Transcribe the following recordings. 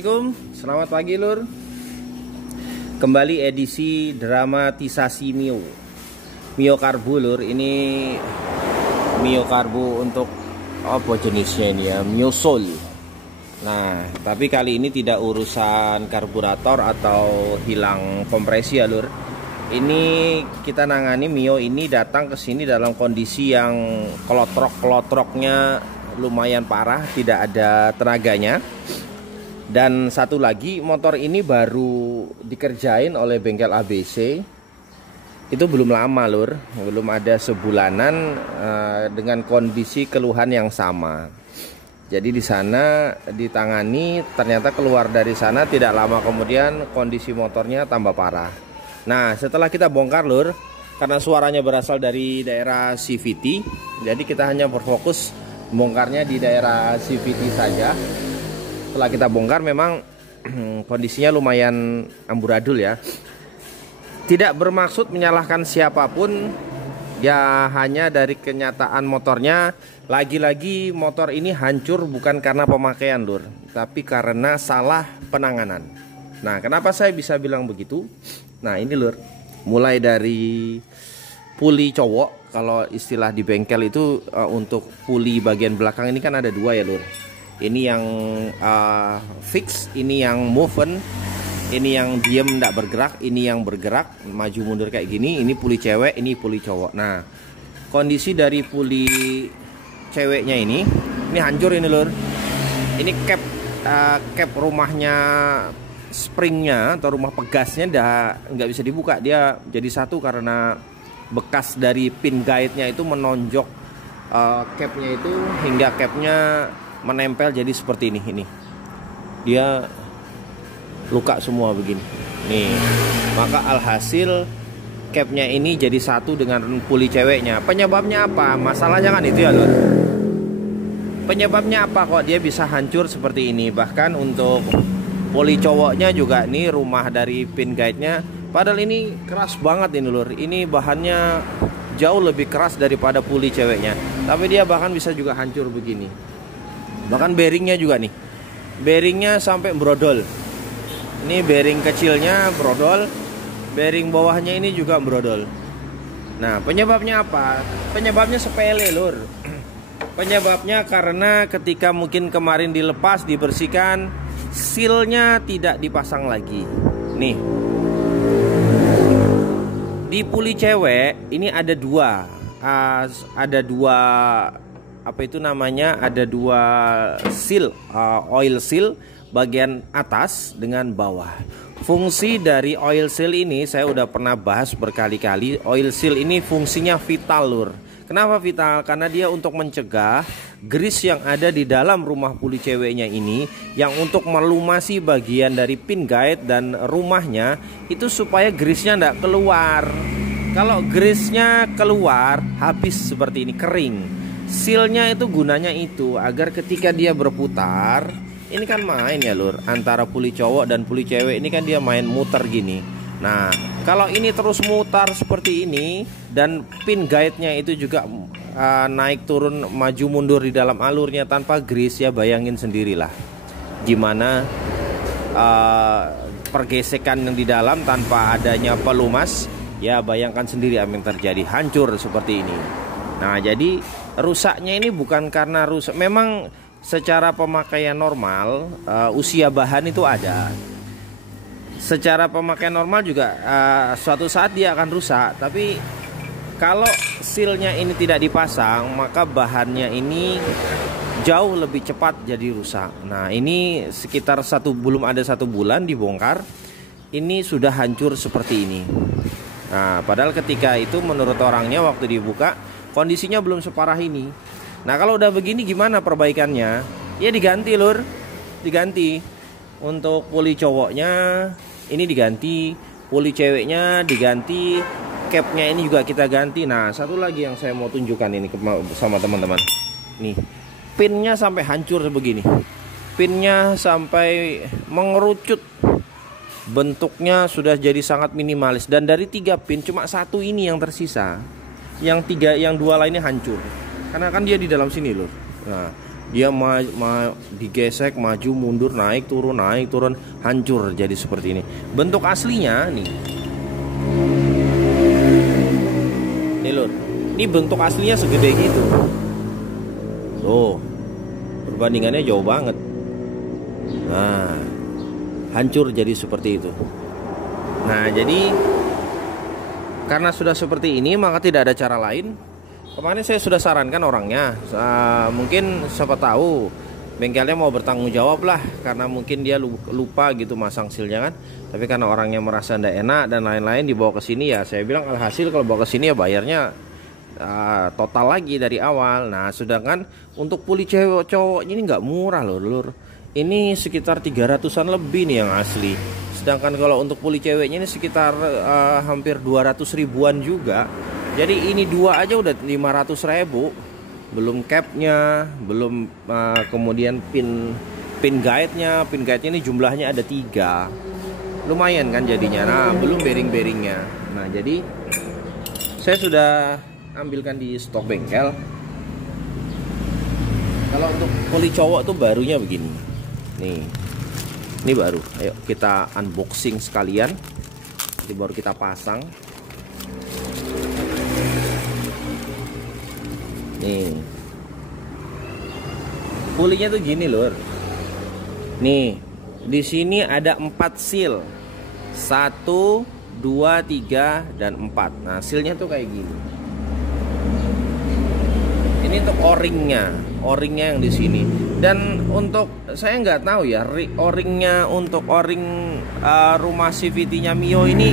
Assalamualaikum, selamat pagi lur. Kembali edisi dramatisasi Mio Karbu lur. Ini Mio Karbu untuk apa jenisnya ini ya, Mio Soul. Nah, tapi kali ini tidak urusan karburator atau hilang kompresi ya lur. Ini kita nangani Mio ini datang ke sini dalam kondisi yang kelotrok-kelotroknya lumayan parah, tidak ada tenaganya. Dan satu lagi, motor ini baru dikerjain oleh bengkel ABC. Itu belum lama lur, belum ada sebulanan dengan kondisi keluhan yang sama. Jadi di sana ditangani, ternyata keluar dari sana tidak lama kemudian kondisi motornya tambah parah. Nah, setelah kita bongkar lur, karena suaranya berasal dari daerah CVT, jadi kita hanya berfokus bongkarnya di daerah CVT saja. Setelah kita bongkar memang kondisinya lumayan amburadul ya. Tidak bermaksud menyalahkan siapapun, ya hanya dari kenyataan motornya. Lagi-lagi motor ini hancur bukan karena pemakaian lur, tapi karena salah penanganan. Nah, kenapa saya bisa bilang begitu? Nah ini lur, mulai dari puli cowok, kalau istilah di bengkel itu untuk puli bagian belakang ini kan ada dua ya lur. Ini yang fix, ini yang movement, ini yang diem tidak bergerak, ini yang bergerak maju mundur kayak gini. Ini puli cewek, ini puli cowok. Nah, kondisi dari puli ceweknya ini hancur ini lur. Ini cap rumahnya, springnya atau rumah pegasnya nggak bisa dibuka. Dia jadi satu karena bekas dari pin guide-nya itu menonjok capnya itu hingga capnya menempel jadi seperti ini. Dia luka semua begini nih. Maka alhasil capnya ini jadi satu dengan puli ceweknya. Penyebabnya apa? Masalahnya kan itu ya lur. Penyebabnya apa kok dia bisa hancur seperti ini? Bahkan untuk puli cowoknya juga nih, rumah dari pin guide-nya, padahal ini keras banget ini lur. Ini bahannya jauh lebih keras daripada puli ceweknya, tapi dia bahkan bisa juga hancur begini. Bahkan bearingnya juga nih, bearingnya sampai brodol. Ini bearing kecilnya brodol, bearing bawahnya ini juga brodol. Nah, penyebabnya apa? Penyebabnya sepele lur. Penyebabnya karena ketika mungkin kemarin dilepas, dibersihkan, sealnya tidak dipasang lagi. Nih, di puli cewek ini ada dua, apa itu namanya, ada dua seal, oil seal bagian atas dengan bawah. Fungsi dari oil seal ini saya udah pernah bahas berkali-kali. Oil seal ini fungsinya vital lur. Kenapa vital? Karena dia untuk mencegah grease yang ada di dalam rumah puli ceweknya ini, yang untuk melumasi bagian dari pin guide dan rumahnya itu, supaya grease-nya tidak keluar. Kalau grease-nya keluar, habis seperti ini, kering. Sealnya itu gunanya itu agar ketika dia berputar, ini kan main ya lur, antara puli cowok dan puli cewek ini kan dia main muter gini. Nah, kalau ini terus mutar seperti ini dan pin guide-nya itu juga naik turun maju mundur di dalam alurnya tanpa grease, ya bayangin sendirilah gimana pergesekan yang di dalam tanpa adanya pelumas. Ya bayangkan sendiri apa yang terjadi, hancur seperti ini. Nah, jadi rusaknya ini bukan karena rusak. Memang secara pemakaian normal usia bahan itu ada. Secara pemakaian normal juga suatu saat dia akan rusak. Tapi kalau sealnya ini tidak dipasang, maka bahannya ini jauh lebih cepat jadi rusak. Nah, ini sekitar belum ada 1 bulan dibongkar, ini sudah hancur seperti ini. Nah, padahal ketika itu menurut orangnya waktu dibuka kondisinya belum separah ini. Nah, kalau udah begini gimana perbaikannya? Ya diganti lur, diganti. Untuk puli cowoknya ini diganti, puli ceweknya diganti, capnya ini juga kita ganti. Nah, satu lagi yang saya mau tunjukkan ini sama teman-teman. Nih, pinnya sampai hancur begini. Pinnya sampai mengerucut. Bentuknya sudah jadi sangat minimalis, dan dari 3 pin cuma 1 ini yang tersisa. Yang 2 lainnya hancur. Karena kan dia di dalam sini loh. Nah, Dia digesek, maju, mundur, naik, turun, hancur jadi seperti ini. Bentuk aslinya nih. Nih lur, ini bentuk aslinya segede gitu. Tuh, perbandingannya jauh banget. Nah, hancur jadi seperti itu. Nah, jadi karena sudah seperti ini, maka tidak ada cara lain. Kemarin saya sudah sarankan orangnya, mungkin siapa tahu bengkelnya mau bertanggung jawab lah, karena mungkin dia lupa gitu masang silnya kan. Tapi karena orangnya merasa tidak enak dan lain-lain, dibawa ke sini ya. Saya bilang alhasil kalau bawa ke sini ya bayarnya total lagi dari awal. Nah, sedangkan untuk puli cowok ini nggak murah loh lur. Ini sekitar 300-an lebih nih yang asli. Sedangkan kalau untuk puli ceweknya ini sekitar hampir 200 ribuan juga. Jadi ini dua aja udah 500 ribu. Belum capnya, belum kemudian pin guide-nya. Pin guide-nya ini jumlahnya ada 3. Lumayan kan jadinya. Nah, belum bearing-bearingnya. Nah, jadi saya sudah ambilkan di stok bengkel. Kalau untuk puli cowok tuh barunya begini. Nih, ini baru. Ayo kita unboxing sekalian. Jadi baru kita pasang. Nih, pulinya tuh gini lur. Nih, di sini ada 4 seal. 1, 2, 3, dan 4. Nah, sealnya tuh kayak gini. Ini untuk o-ringnya yang di sini. Dan untuk saya nggak tahu ya, o-ringnya untuk o-ring rumah CVT-nya Mio ini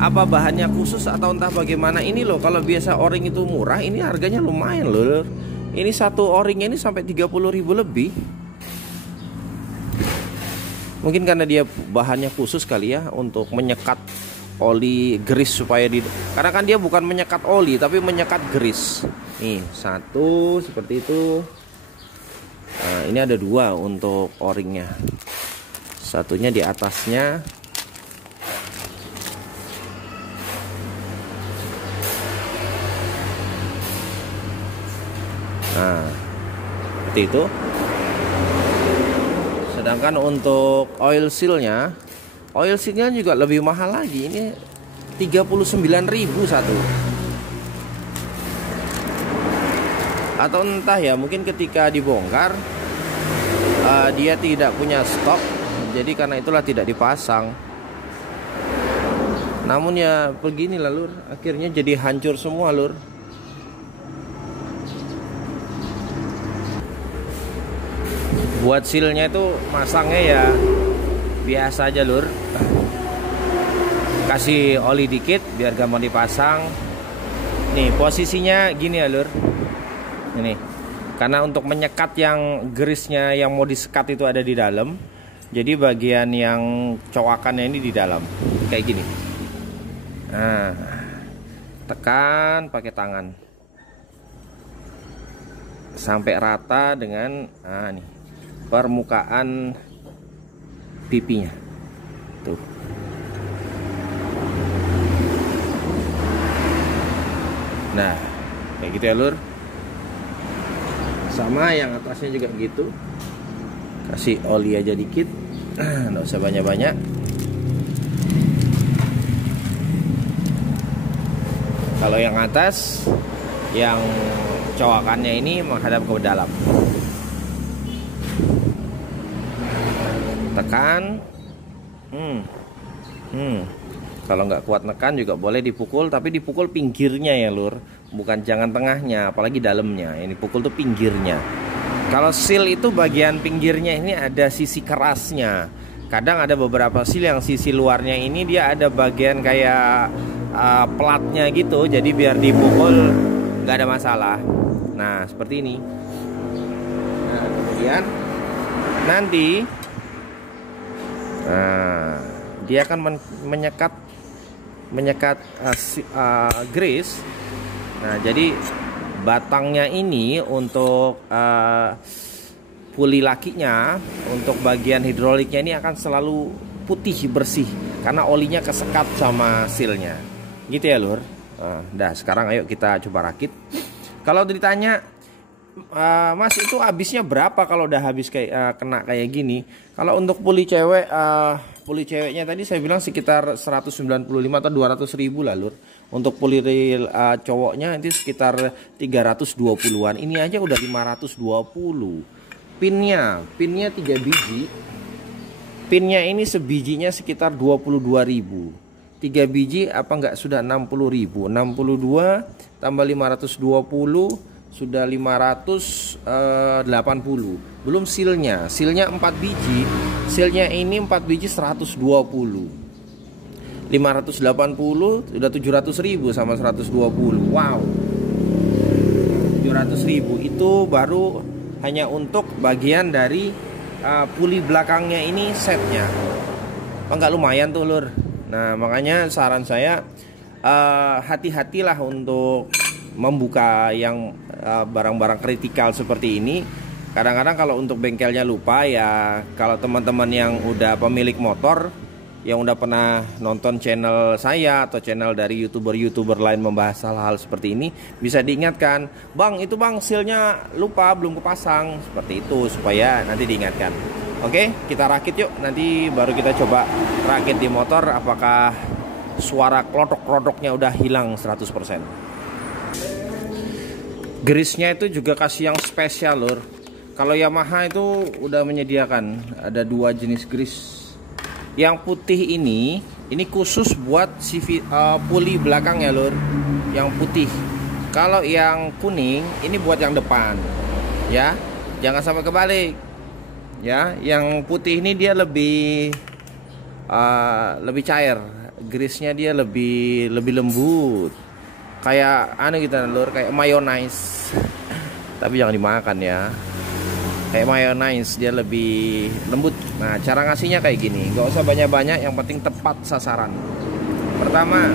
apa bahannya khusus atau entah bagaimana. Ini loh, kalau biasa o-ring itu murah, ini harganya lumayan loh. Ini satu o-ringnya ini sampai 30.000 lebih. Mungkin karena dia bahannya khusus kali ya, untuk menyekat oli grease supaya karena kan dia bukan menyekat oli tapi menyekat grease. Nih, satu seperti itu. Nah, ini ada 2 untuk o-ringnya. Satunya di atasnya. Nah, seperti itu. Sedangkan untuk oil sealnya juga lebih mahal lagi. Ini 39.000 satu. Atau entah ya, mungkin ketika dibongkar dia tidak punya stok, jadi karena itulah tidak dipasang. Namun ya beginilah lur, akhirnya jadi hancur semua lur. Buat sealnya itu masangnya ya biasa aja lur. Kasih oli dikit biar gampang dipasang. Nih posisinya gini ya lur. Ini karena untuk menyekat yang grease-nya yang mau disekat itu ada di dalam. Jadi bagian yang cowakannya ini di dalam. Kayak gini. Nah, tekan pakai tangan sampai rata dengan nih permukaan pipinya tuh. Nah, kayak gitu ya lur. Sama yang atasnya juga gitu. Kasih oli aja dikit, nggak usah banyak-banyak. Kalau yang atas, yang cowakannya ini menghadap ke dalam. Tekan. Kalau nggak kuat nekan juga boleh dipukul, tapi dipukul pinggirnya ya lur, bukan jangan tengahnya, apalagi dalamnya. Ini pukul tuh pinggirnya. Kalau seal itu bagian pinggirnya ini ada sisi kerasnya. Kadang ada beberapa seal yang sisi luarnya ini dia ada bagian kayak platnya gitu, jadi biar dipukul nggak ada masalah. Nah seperti ini. Nah kemudian nanti dia akan menyekat grease. Nah jadi batangnya ini untuk puli lakinya, untuk bagian hidroliknya ini akan selalu putih bersih karena olinya kesekat sama sealnya. Gitu ya lur. Dah sekarang ayo kita coba rakit. Kalau ditanya Mas, itu habisnya berapa kalau udah habis kayak kena kayak gini? Kalau untuk puli cewek, puli ceweknya tadi saya bilang sekitar 195 atau 200 ribu lah lur. Untuk puli cowoknya nanti sekitar 320-an. Ini aja udah 520. Pinnya 3 biji. Pinnya ini sebijinya sekitar 22.000. 3 biji apa enggak sudah 60.000. 62 tambah 520 sudah 580. Belum silnya. Silnya 4 biji. Silnya ini 4 biji 120. 580 udah 700.000 sama 120. Wow. 700.000 itu baru hanya untuk bagian dari puli belakangnya ini setnya. Enggak lumayan tuh lur. Nah makanya saran saya hati-hatilah untuk membuka yang barang-barang kritikal seperti ini. Kadang-kadang kalau untuk bengkelnya lupa ya, kalau teman-teman yang udah pemilik motor yang udah pernah nonton channel saya atau channel dari youtuber lain membahas hal-hal seperti ini, bisa diingatkan, bang itu bang sealnya lupa belum kepasang, seperti itu supaya nanti diingatkan. Oke, kita rakit yuk, nanti baru kita coba rakit di motor apakah suara klotok-klotoknya udah hilang 100%. Grease-nya itu juga kasih yang spesial lur. Kalau Yamaha itu udah menyediakan ada 2 jenis grease. Yang putih ini khusus buat puli belakang ya lur. Yang putih. Kalau yang kuning ini buat yang depan. Ya, jangan sampai kebalik. Ya, yang putih ini dia lebih cair. Grease-nya dia lebih lembut. Kayak gitu lur, kayak mayonnaise. Tapi jangan dimakan ya. Kayak mayonnaise, dia lebih lembut. Nah cara ngasihnya kayak gini, gak usah banyak-banyak, yang penting tepat sasaran. Pertama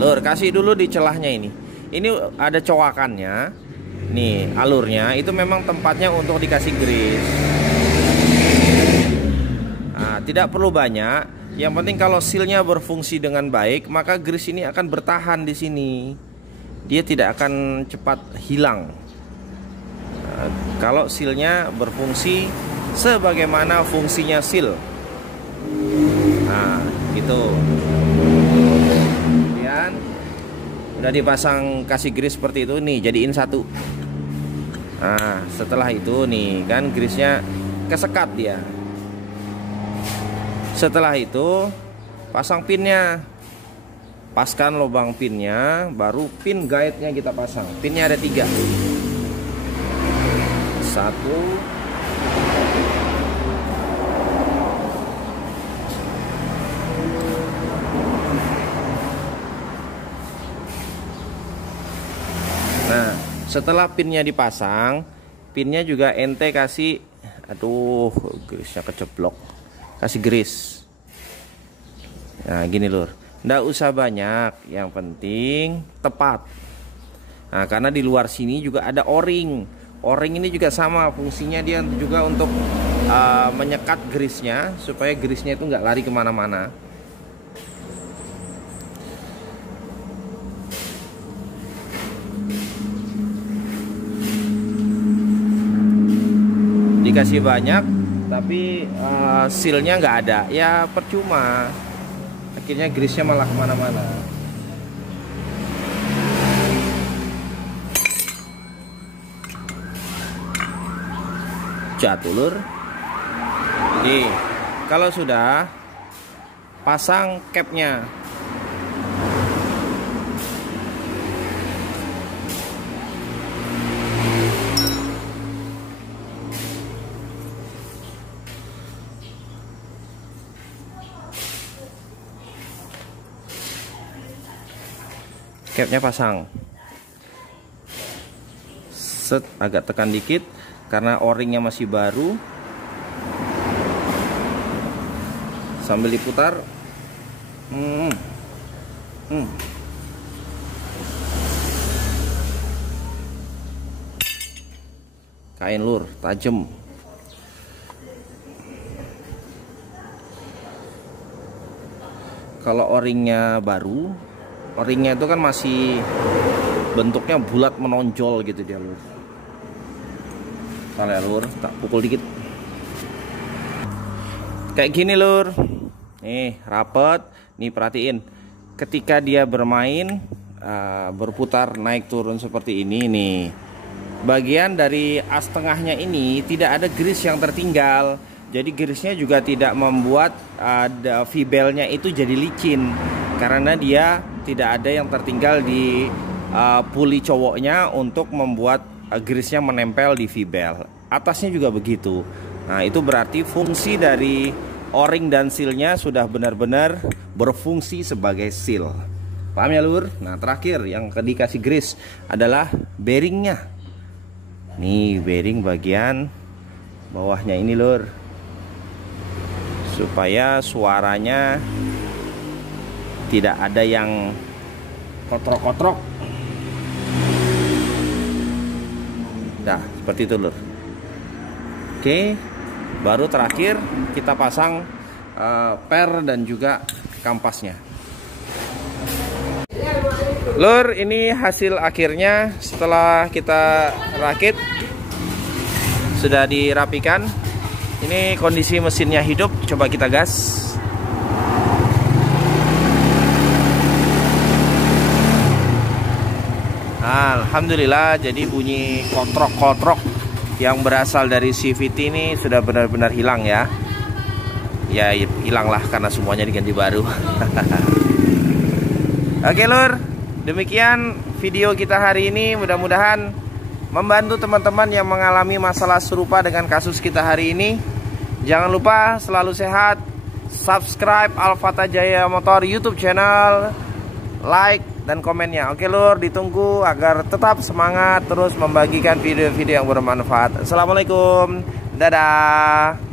lur, kasih dulu di celahnya ini ada cowakannya. Nih alurnya itu memang tempatnya untuk dikasih grease. Nah, tidak perlu banyak, yang penting kalau sealnya berfungsi dengan baik, maka grease ini akan bertahan di sini, dia tidak akan cepat hilang. Kalau sealnya berfungsi sebagaimana fungsinya seal. Nah gitu. Kemudian udah dipasang kasih grease seperti itu nih, jadiin satu. Nah setelah itu nih kan grease-nya kesekat dia. Setelah itu pasang pinnya, paskan lubang pinnya, baru pin guide-nya kita pasang. Pinnya ada 3. 1. Nah, setelah pinnya dipasang, pinnya juga ente kasih, aduh, grease-nya keceblok. Kasih grease. Nah, gini lur. Nggak usah banyak, yang penting tepat. Nah, karena di luar sini juga ada O-ring. O-ring ini juga sama fungsinya, dia juga untuk menyekat grease-nya supaya grease-nya itu nggak lari kemana-mana. Dikasih banyak tapi seal-nya nggak ada, ya percuma. Akhirnya grease-nya malah kemana-mana. Jatuh lur. Nih, kalau sudah pasang capnya. Capnya pasang. Set, agak tekan dikit karena O-ringnya masih baru. Sambil diputar. Kain lur, tajam. Kalau O-ringnya baru, O-ringnya itu kan masih bentuknya bulat menonjol gitu dia lur. Salah ya lur, tak pukul dikit. Kayak gini lur. Nih rapet. Nih perhatiin, ketika dia bermain berputar naik turun seperti ini nih, bagian dari as tengahnya ini tidak ada grease yang tertinggal. Jadi grease-nya juga tidak membuat V-belnya itu jadi licin, karena dia tidak ada yang tertinggal di puli cowoknya untuk membuat grease-nya menempel di V-bel. Atasnya juga begitu. Nah itu berarti fungsi dari o-ring dan seal-nya sudah benar-benar berfungsi sebagai seal. Paham ya lur? Nah terakhir yang dikasih grease adalah bearingnya. Nih bearing bagian bawahnya ini lur, supaya suaranya tidak ada yang kotrok-kotrok. Nah seperti itu lur. Oke, baru terakhir kita pasang per dan juga kampasnya. Lur, ini hasil akhirnya setelah kita rakit. Sudah dirapikan. Ini kondisi mesinnya hidup. Coba kita gas. Alhamdulillah, jadi bunyi kotrok-kotrok yang berasal dari CVT ini sudah benar-benar hilang ya. Ya hilanglah karena semuanya diganti baru. Oke lur, demikian video kita hari ini. Mudah-mudahan membantu teman-teman yang mengalami masalah serupa dengan kasus kita hari ini. Jangan lupa selalu sehat. Subscribe Alfata Jaya Motor YouTube channel, like dan komennya. Oke lur, ditunggu agar tetap semangat terus membagikan video-video yang bermanfaat. Assalamualaikum, dadah.